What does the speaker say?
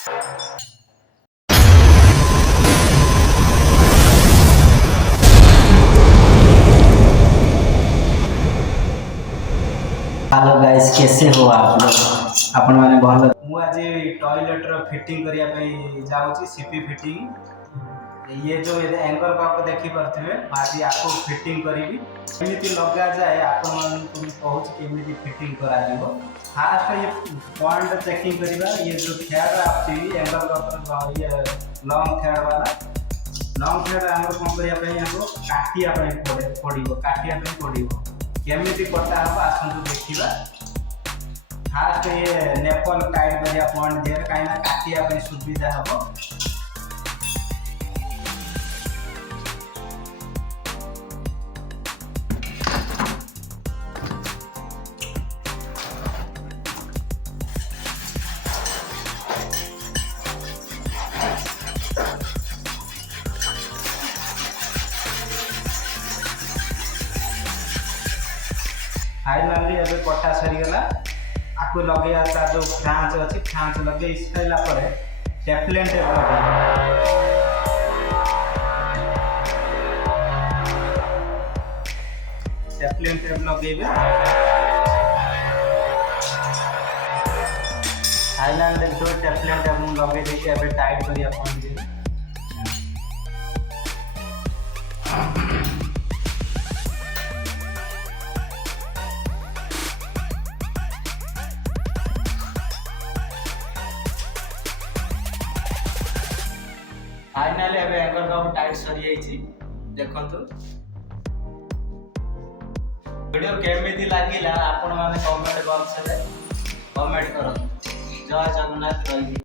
Hello guys, कैसे हो आप लोग? आपण माने भल। मु आज टॉयलेट रो फिटिंग करिया पे जाउची, सीपी फिटिंग। ये जो ये एंगल को आप देखि परथिबे, आज आपको फिटिंग करिवि। केमिति लगा जाए आपण मान को कहूच केमिति फिटिंग करा दिबो। फास्ट ये पॉइंट चेकिंग करिबा। ये जो थ्रेड आछि एंगल को ऊपर ये लॉन्ग थ्रेड वाला लॉन्ग थ्रेड हमर कोन करिया पे हमको काटिया पे पड़िबो, काटिया पे पड़िबो। केमिति कटा हम आसंतु देखिबा। फास्ट ये नेपल टाइट करिया पॉइंट देर काइना काटिया पे सुविधा हबो। फाइनली एबे कटा सरी गला। आकु लगेया ता जो फ्रांच अछि, फ्रांच लगे इसला परे टेफ्लेन टेप लगे। टेफ्लेन टेप लगेबे। फाइनली देखो टेफ्लेन टेप मु लगे देके एबे टाइट करिया पॉइंट दे। फाइनली एबे एंगल को टाइट सरी जाईची। देखंतु वीडियो केमिति लागिला आपण माने कमेंट बॉक्स रे कमेंट करो। जय जगन्नाथ रही।